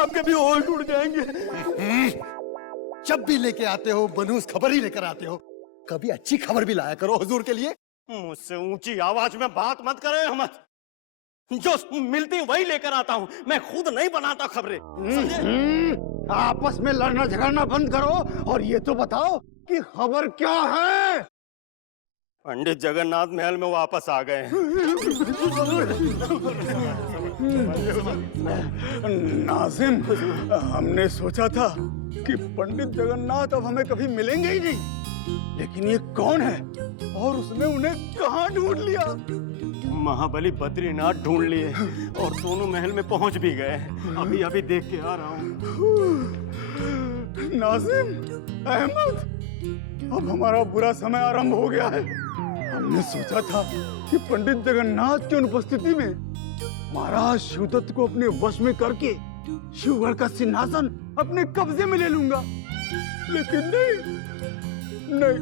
आपके भी होश उड़ जाएंगे। जब भी लेके आते हो बनूस खबर ही लेकर आते हो, कभी अच्छी खबर भी लाया करो हुजूर के लिए। मुझसे ऊंची आवाज में बात मत करे अहमद, जो मिलती वही लेकर आता हूँ, मैं खुद नहीं बनाता खबरें, समझे? आपस में लड़ना झगड़ना बंद करो और ये तो बताओ कि खबर क्या है। पंडित जगन्नाथ महल में वापस आ गए हैं। नाजिम, हमने सोचा था कि पंडित जगन्नाथ अब हमें कभी मिलेंगे ही नहीं, लेकिन ये कौन है और उसने उन्हें कहाँ ढूंढ लिया? महाबली बद्रीनाथ ढूंढ लिए और दोनों महल में पहुंच भी गए। अभी अभी देख के आ रहा हूँ। नाजिम, अहमद, अब हमारा बुरा समय आरंभ हो गया है। हमने सोचा था कि पंडित जगन्नाथ की अनुपस्थिति में महाराज शिवदत्त को अपने वश में करके शिवगढ़ का सिंहासन अपने कब्जे में ले लूंगा, लेकिन नहीं,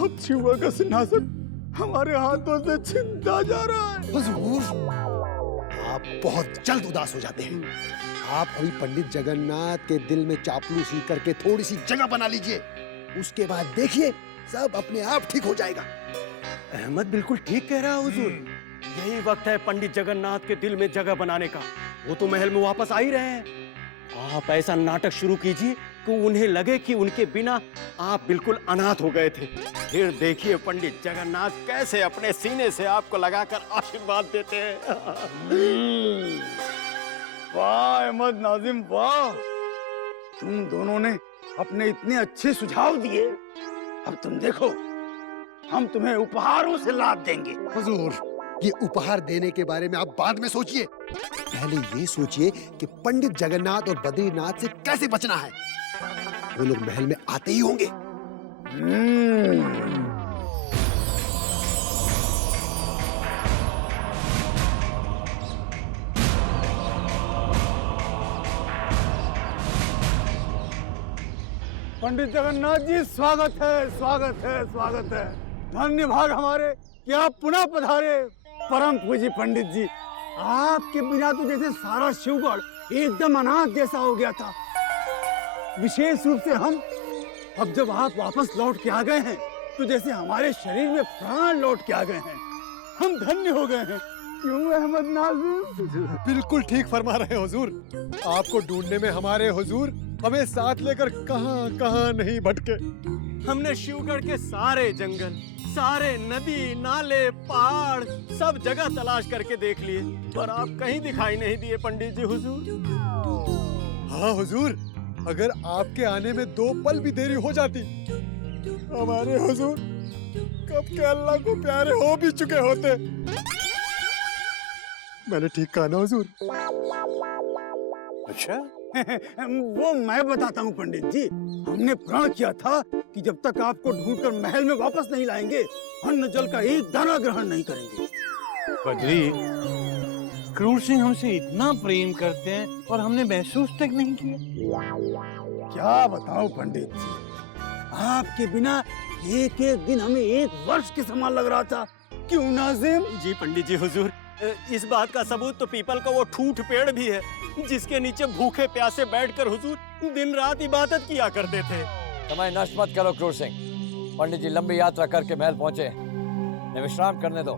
अब शिवगढ़ का सिंहासन हमारे हाथों से छिनता जा रहा है। हुजूर, आप बहुत जल्द उदास हो जाते हैं। आप अभी पंडित जगन्नाथ के दिल में चापलूसी करके थोड़ी सी जगह बना लीजिए, उसके बाद देखिए सब अपने आप ठीक हो जाएगा। अहमद बिल्कुल ठीक कह रहा है हुजूर, यही वक्त है पंडित जगन्नाथ के दिल में जगह बनाने का। वो तो महल में वापस आ ही रहे हैं। आप ऐसा नाटक शुरू कीजिए कि उन्हें लगे कि उनके बिना आप बिल्कुल अनाथ हो गए थे। फिर देखिए पंडित जगन्नाथ कैसे अपने सीने से आपको लगाकर आशीर्वाद देते हैं। वाह अहमद, नाजिम, वाह, तुम दोनों ने अपने इतने अच्छे सुझाव दिए। अब तुम देखो, हम तुम्हें उपहारों से लाद देंगे। हुजूर, ये उपहार देने के बारे में आप बाद में सोचिए, पहले ये सोचिए कि पंडित जगन्नाथ और बद्रीनाथ से कैसे बचना है। वो लोग महल में आते ही होंगे। पंडित जगन्नाथ जी, स्वागत है, स्वागत है, स्वागत है। धन्य भाग हमारे कि आप पुनः पधारे। परम पूज्य पंडित जी, आपके बिना तो जैसे सारा शिवगढ़ एकदम अनाथ जैसा हो गया था। विशेष रूप से हम, अब जब आप वापस लौट के आ गए हैं तो जैसे हमारे शरीर में प्राण लौट के आ गए हैं। हम धन्य हो गए हैं। क्यों अहमद नाजिम? बिल्कुल ठीक फरमा रहे हैं हुजूर। आपको ढूंढने में हमारे हुजूर हमें साथ लेकर कहां कहां नहीं भटके। हमने शिवगढ़ के सारे जंगल, सारे नदी, नाले, पहाड़, सब जगह तलाश करके देख लिए, पर आप कहीं दिखाई नहीं दिए पंडित जी हुजूर। हाँ हुजूर, अगर आपके आने में 2 पल भी देरी हो जाती, हमारे हुजूर कब के अल्लाह को प्यारे हो भी चुके होते। मैंने ठीक कहा ना हुजूर? अच्छा, वो मैं बताता हूँ पंडित जी। हमने प्रण किया था कि जब तक आपको ढूंढकर महल में वापस नहीं लाएंगे, अन्न जल का एक दाना ग्रहण नहीं करेंगे। बद्री, क्रूर सिंह हमसे इतना प्रेम करते हैं और हमने महसूस तक नहीं किया। क्या बताऊं पंडित जी, आपके बिना एक एक दिन हमें 1 वर्ष के समान लग रहा था। क्यों नाजिम? जी पंडित जी हुजूर, इस बात का सबूत तो पीपल का वो ठूठ पेड़ भी है, जिसके नीचे भूखे प्यासे बैठकर हुजूर दिन रात इबादत किया करते थे। समय नष्ट मत करो क्रूर सिंह। पंडित जी लंबी यात्रा करके महल पहुंचे, मैं विश्राम करने दो।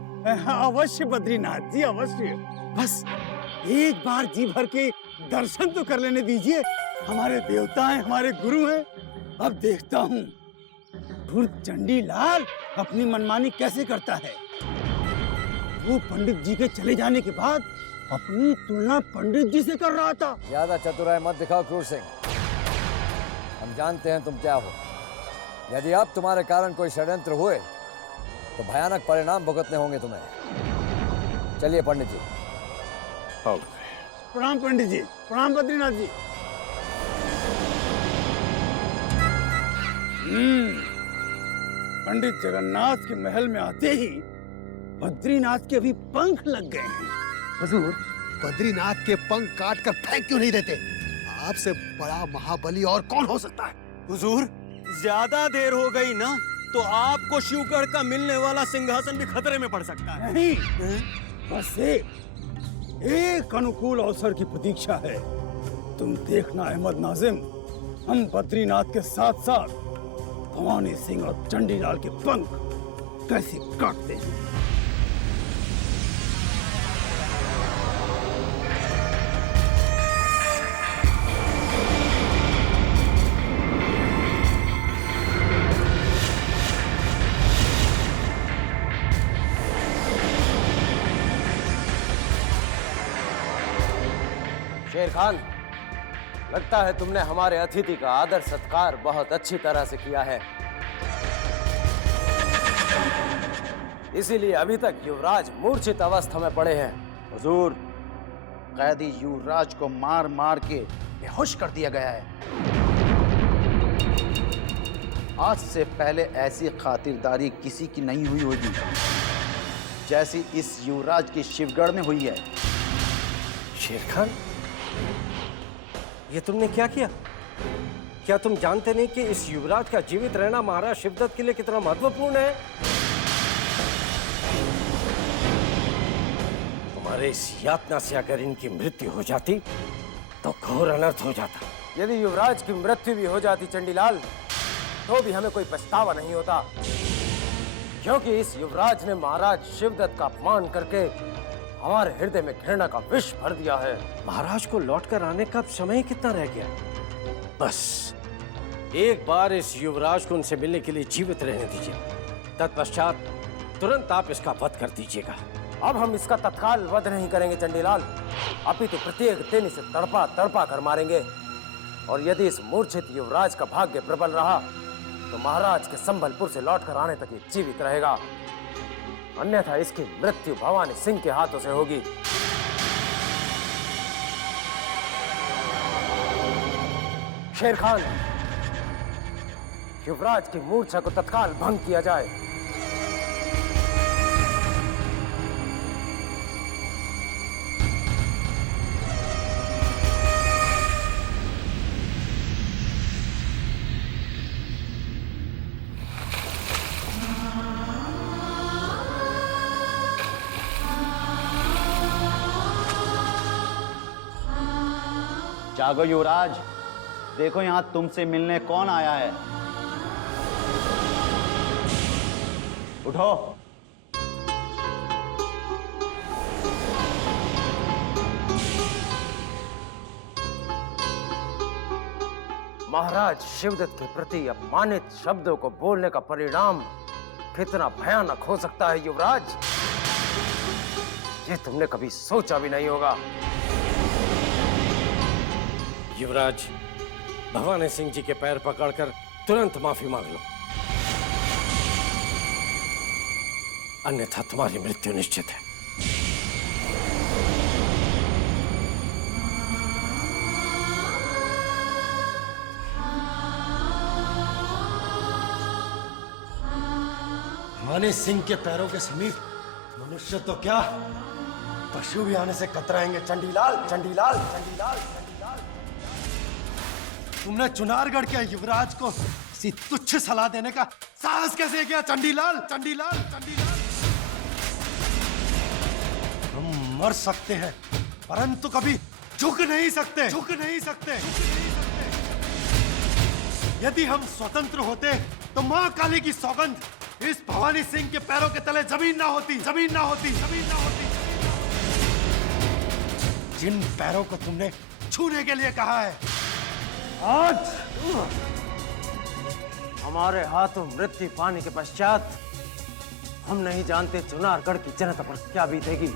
अवश्य बद्रीनाथ जी, अवश्य। बस एक बार जी भर के दर्शन तो कर लेने दीजिए। हमारे देवता हैं, हमारे गुरु हैं। अब देखता हूँ चंडी लाल अपनी मनमानी कैसे करता है। वो पंडित जी के चले जाने के बाद अपनी तुलना पंडित जी से कर रहा था। ज्यादा चतुराई मत दिखाओ क्रूर सिंह, हम जानते हैं तुम क्या हो। यदि अब तुम्हारे कारण कोई षड्यंत्र हुए तो भयानक परिणाम भुगतने होंगे तुम्हें। चलिए पंडित जी। प्रणाम पंडित जी, प्रणाम बद्रीनाथ जी। पंडित जगन्नाथ के महल में आते ही बद्रीनाथ के भी पंख लग गए हैं। हुजूर, बद्रीनाथ के पंख काट कर फेंक क्यों नहीं देते? आपसे बड़ा महाबली और कौन हो सकता है? हुजूर, ज्यादा देर हो गई ना तो आपको शिवगढ़ का मिलने वाला सिंहासन भी खतरे में पड़ सकता है। नहीं, बस एक अनुकूल अवसर की प्रतीक्षा है। तुम देखना अहमद नाजिम, हम बद्रीनाथ के साथ साथ भवानी सिंह और चंडीलाल के पंख कैसे काटते हैं। शेर खान, लगता है तुमने हमारे अतिथि का आदर सत्कार बहुत अच्छी तरह से किया है, इसीलिए अभी तक युवराज मूर्छित अवस्था में पड़े हैं। हुजूर, कैदी युवराज को मार मार के बेहोश कर दिया गया है। आज से पहले ऐसी खातिरदारी किसी की नहीं हुई होगी जैसी इस युवराज की शिवगढ़ में हुई है। शेर खान, ये तुमने क्या किया? क्या तुम जानते नहीं कि इस युवराज का जीवित रहना महाराज शिवदत्त के लिए कितना महत्वपूर्ण है? तुम्हारे इस यातना से अगर इनकी मृत्यु हो जाती तो घोर अनर्थ हो जाता। यदि युवराज की मृत्यु भी हो जाती चंडीलाल, तो भी हमें कोई पछतावा नहीं होता, क्योंकि इस युवराज ने महाराज शिवदत्त का अपमान करके हमारे हृदय में घृणा का विष भर दिया है। महाराज को लौटकर आने का समय कितना रह गया? बस एक बार इस युवराज को उनसे मिलने के लिए जीवित रहने दीजिए, तत्पश्चात तुरंत आप इसका वध कर दीजिएगा। अब हम इसका तत्काल वध नहीं करेंगे चंडीलाल, अपितु प्रत्येक दिन इसे तड़पा तड़पा कर मारेंगे। और यदि इस मूर्छित युवराज का भाग्य प्रबल रहा तो महाराज के संबलपुर से लौटकर आने तक ये जीवित रहेगा, अन्यथा इसकी मृत्यु भवानी सिंह के हाथों से होगी। शेर खान, युवराज की मूर्छा को तत्काल भंग किया जाए। जागो युवराज, देखो यहाँ तुमसे मिलने कौन आया है। उठो। महाराज शिवदत्त के प्रति अपमानित शब्दों को बोलने का परिणाम कितना भयानक हो सकता है युवराज, ये तुमने कभी सोचा भी नहीं होगा। युवराज, भवानी सिंह जी के पैर पकड़कर तुरंत माफी मांग लो, अन्यथा तुम्हारी मृत्यु निश्चित है। भवानी सिंह के पैरों के समीप मनुष्य तो क्या, पशु भी आने से कतराएंगे। चंडीलाल, चंडीलाल, चंडीलाल, चंडीलाल, तुमने चुनारगढ़ के युवराज को इसी तुच्छ सलाह देने का साहस कैसे किया? चंडीलाल, चंडीलाल, चंडीलाल, हम मर सकते हैं परंतु कभी झुक नहीं सकते, झुक नहीं सकते। यदि हम स्वतंत्र होते तो मां काली की सौगंध, इस भवानी सिंह के पैरों के तले जमीन ना होती, जमीन ना होती, जमीन ना होती। जिन पैरों को तुमने छूने के लिए कहा है, आज हमारे हाथों मृत्यु पाने के पश्चात हम नहीं जानते चुनारगढ़ की जनता पर क्या बीतेगी,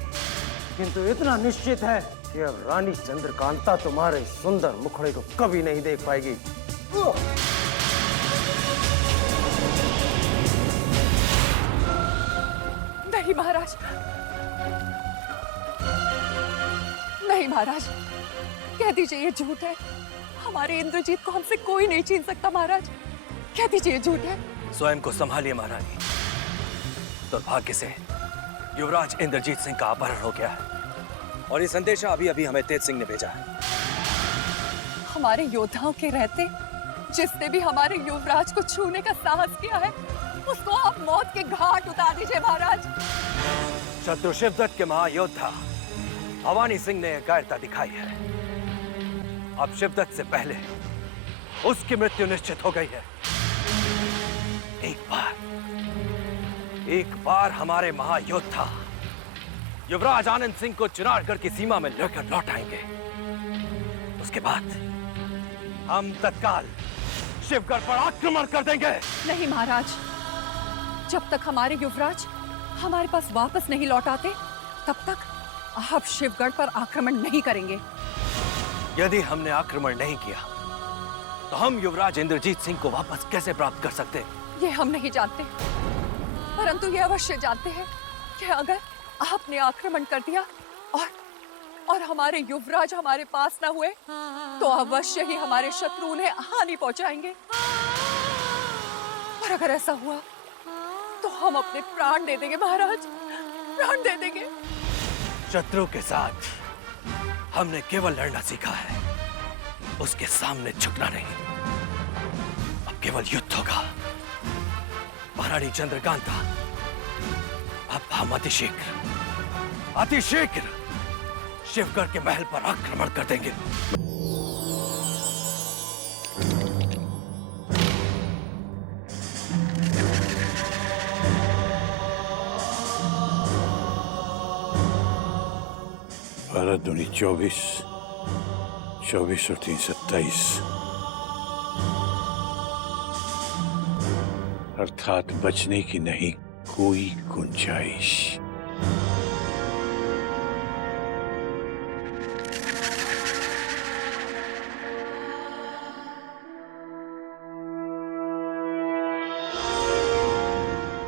किंतु इतना निश्चित है कि अब रानी चंद्रकांता तुम्हारे सुंदर मुखड़े को कभी नहीं देख पाएगी। नहीं महाराज, नहीं महाराज, कह दीजिए ये झूठ है। हमारे इंद्रजीत को हमसे कोई नहीं छीन सकता महाराज, कह दीजिए ये झूठ है। स्वयं को संभालिए महारानी, दुर्भाग्य से युवराज इंद्रजीत सिंह का अपहरण हो गया है और ये संदेशा अभी अभी हमें तेज सिंह ने भेजा है। हमारे योद्धाओं के रहते जिसने भी हमारे युवराज को छूने का साहस किया है, उसको आप मौत के घाट उतार दीजिए महाराज। शत्रु शिवदत्त के महायोद्धा भवानी सिंह ने कायरता दिखाई है। अब शिवदत्त से पहले उसकी मृत्यु निश्चित हो गई है। एक बार हमारे महायोद्धा युवराज आनंद सिंह को चुनारगढ़ की सीमा में लेकर लौट आएंगे। उसके बाद हम तत्काल शिवगढ़ पर आक्रमण कर देंगे। नहीं महाराज, जब तक हमारे युवराज हमारे पास वापस नहीं लौट आते तब तक आप शिवगढ़ पर आक्रमण नहीं करेंगे। यदि हमने आक्रमण नहीं किया तो हम युवराज इंद्रजीत सिंह को वापस कैसे प्राप्त कर सकते? ये हम नहीं जानते, परंतु ये अवश्य जानते हैं कि अगर आपने आक्रमण कर दिया और हमारे युवराज हमारे पास ना हुए तो अवश्य ही हमारे शत्रु उन्हें हानि पहुंचाएंगे। और अगर ऐसा हुआ तो हम अपने प्राण दे देंगे महाराज, प्राण दे देंगे। शत्रु के साथ हमने केवल लड़ना सीखा है, उसके सामने झुकना नहीं। अब केवल युद्ध होगा। महारानी चंद्रकांता, अब हम अति शीघ्र शिवगढ़ के महल पर आक्रमण कर देंगे। दूनी 24 और 3 27, अर्थात बचने की नहीं कोई गुंजाइश।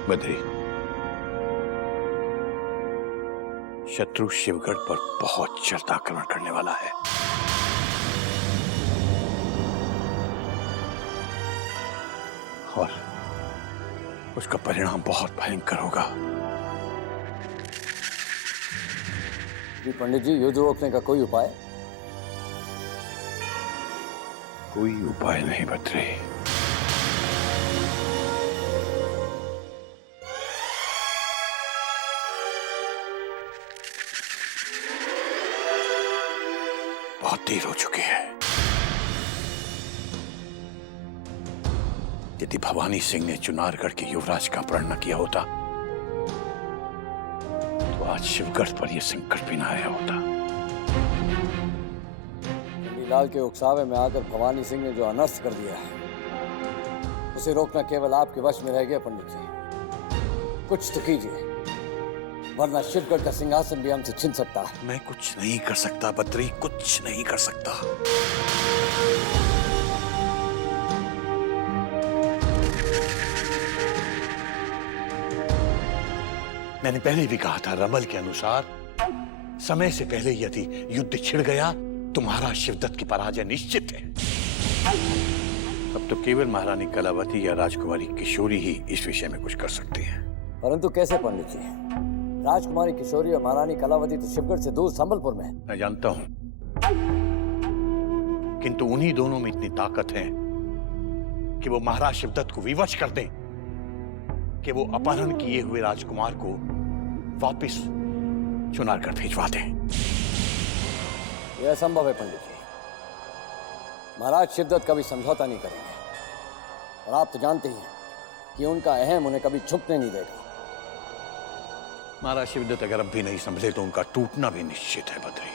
बद्री, शत्रु शिवगढ़ पर बहुत जल्द आक्रमण करने वाला है। और उसका परिणाम बहुत भयंकर होगा। जी पंडित जी, युद्ध रोकने का कोई उपाय? कोई उपाय नहीं बद्री। बहुत देर हो चुकी है। यदि भवानी सिंह ने चुनारगढ़ के युवराज का अपहरण न किया होता तो आज शिवगढ़ पर यह संकट भी न आया होता। लाल के उकसावे में आकर भवानी सिंह ने जो अनर्थ कर दिया है उसे रोकना केवल आपके वश में रह गया पंडित जी। कुछ तो कीजिए, वरना शिवगढ़ का सिंहासन भी हमसे छिन सकता है। मैं कुछ नहीं कर सकता बद्री, कुछ नहीं कर सकता। मैंने पहले भी कहा था, रमल के अनुसार समय से पहले यदि युद्ध छिड़ गया तो महाराज शिवदत्त की पराजय निश्चित है। अब तो केवल महारानी कलावती या राजकुमारी किशोरी ही इस विषय में कुछ कर सकती हैं। परंतु कैसे पंडित जी? राजकुमारी किशोरी और महारानी कलावती तो शिवगढ़ से दूर संबलपुर में है। मैं जानता हूं, किंतु उन्हीं दोनों में इतनी ताकत है कि वो महाराज शिवदत्त को विवश कर दें कि वो अपहरण किए हुए राजकुमार को वापस चुनारगढ़ भिजवा दें। यह असंभव है पंडित जी। महाराज शिवदत्त कभी समझौता नहीं करेंगे, और आप तो जानते ही हैं कि उनका अहम उन्हें कभी झुकने नहीं देगा। महाराज शिवदत्त अगर अब भी नहीं संभले तो उनका टूटना भी निश्चित है बद्री।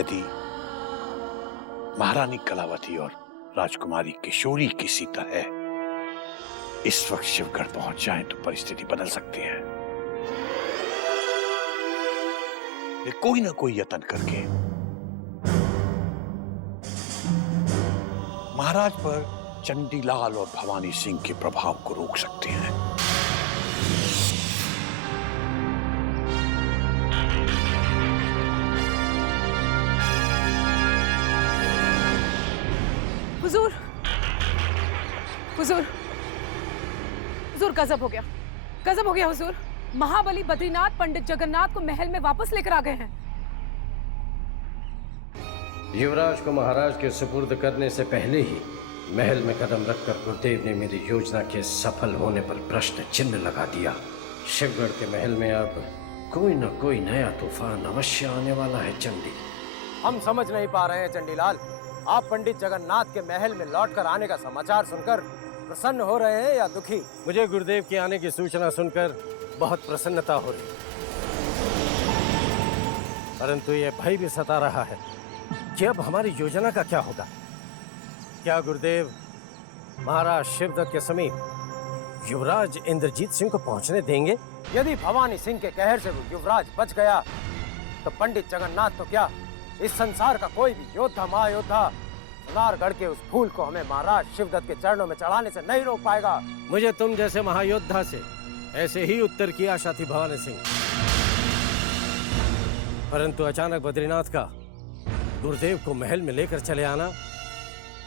यदि महारानी कलावती और राजकुमारी किशोरी किसी तरह इस वक्त शिवगढ़ पहुंच जाएं तो परिस्थिति बदल सकती है। वे कोई ना कोई यत्न करके महाराज पर चंडीलाल और भवानी सिंह के प्रभाव को रोक सकते हैं। हुजूर, हुजूर, हुजूर, गजब हो गया, गजब हो गया हुजूर। महाबली बद्रीनाथ पंडित जगन्नाथ को महल में वापस लेकर आ गए हैं। युवराज को महाराज के सुपुर्द करने से पहले ही महल में कदम रखकर गुरुदेव ने मेरी योजना के सफल होने पर प्रश्न चिन्ह लगा दिया। शिवगढ़ के महल में अब कोई न कोई नया तूफान अवश्य आने वाला है चंडी। हम समझ नहीं पा रहे हैं चंडीलाल, आप पंडित जगन्नाथ के महल में लौटकर आने का समाचार सुनकर प्रसन्न हो रहे हैं या दुखी? मुझे गुरुदेव के आने की सूचना सुनकर बहुत प्रसन्नता हो रही है, परंतु यह भय भी सता रहा है कि अब हमारी योजना का क्या होगा। क्या गुरुदेव महाराज शिवदत्त के समीप युवराज इंद्रजीत सिंह को पहुंचने देंगे? यदि भवानी सिंह के कहर से वो युवराज बच गया तो पंडित जगन्नाथ तो क्या, इस संसार का कोई भी योद्धा महायोद्धा सोनारगढ़ के उस फूल को हमें महाराज शिवदत्त के चरणों में चढ़ाने से नहीं रोक पाएगा। मुझे तुम जैसे महायोद्धा से ऐसे ही उत्तर की आशा थी भवानी सिंह, परंतु अचानक बद्रीनाथ का गुरुदेव को महल में लेकर चले आना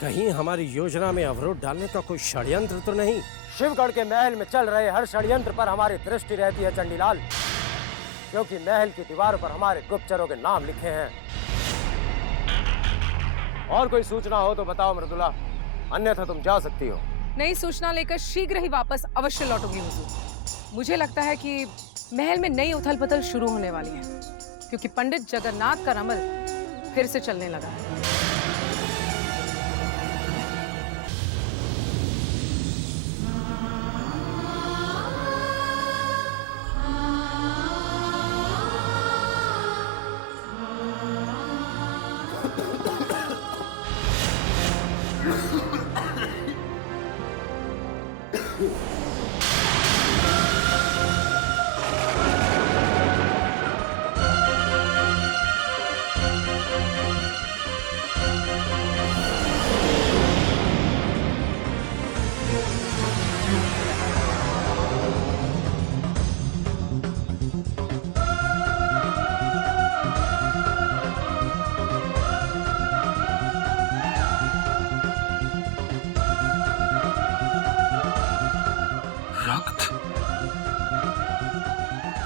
कहीं हमारी योजना में अवरोध डालने का कोई षड्यंत्र तो नहीं? शिवगढ़ के महल में चल रहे हर षड्यंत्र पर हमारी दृष्टि रहती है चंडीलाल, क्योंकि महल की दीवारों पर हमारे गुप्तचरों के नाम लिखे हैं। और कोई सूचना हो तो बताओ मृदुला, अन्यथा तुम जा सकती हो। नई सूचना लेकर शीघ्र ही वापस अवश्य लौटूंगी हुजूर। मुझे लगता है कि महल में नई उथल पुथल शुरू होने वाली है, क्योंकि पंडित जगन्नाथ का रमल फिर से चलने लगा है।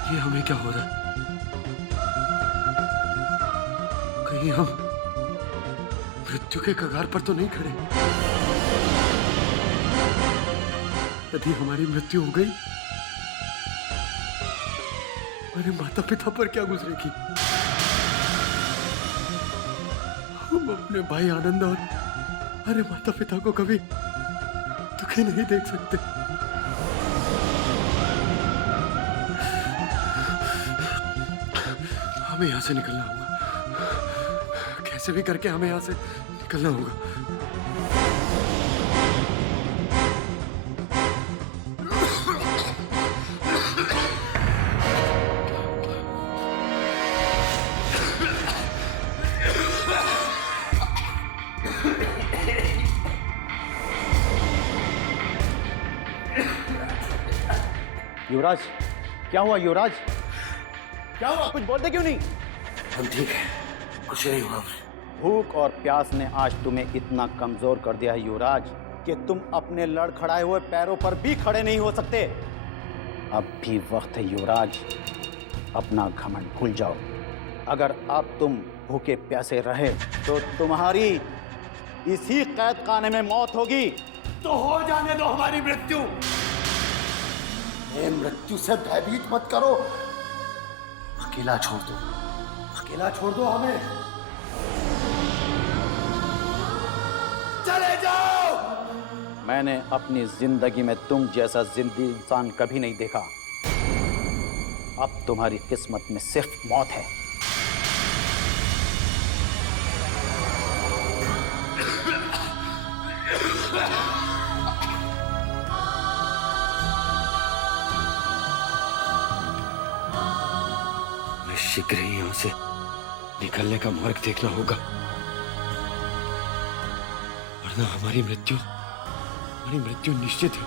ये हमें क्या हो रहा है? कहीं हम मृत्यु के कगार पर तो नहीं खड़े? यदि हमारी मृत्यु हो गई, मेरे माता पिता पर क्या गुजरेगी? हम अपने भाई आनंद और मेरे माता पिता को कभी दुखी नहीं देख सकते। हमें यहाँ से निकलना होगा, कैसे भी करके हमें यहाँ से निकलना होगा। युवराज, क्या हुआ युवराज? क्या हुआ? कुछ बोलते क्यों नहीं? हम ठीक है, कुछ नहीं हुआ। भूख और प्यास ने आज तुम्हें इतना कमजोर कर दिया है युवराज कि तुम अपने लड़खड़ाए हुए पैरों पर भी खड़े नहीं हो सकते। अब भी वक्त है युवराज, अपना घमंड भूल जाओ। अगर अब तुम भूखे प्यासे रहे तो तुम्हारी इसी कैद खाने में मौत होगी। तो हो जाने दो हमारी मृत्यु। ये मृत्यु से भयभीत मत करो, अकेला छोड़ दो, अकेला छोड़ दो हमें। चले जाओ। मैंने अपनी जिंदगी में तुम जैसा जिंदा इंसान कभी नहीं देखा। अब तुम्हारी किस्मत में सिर्फ मौत है। शीघ्र ही यहाँ से निकलने का मार्ग देखना होगा, वरना हमारी मृत्यु निश्चित है।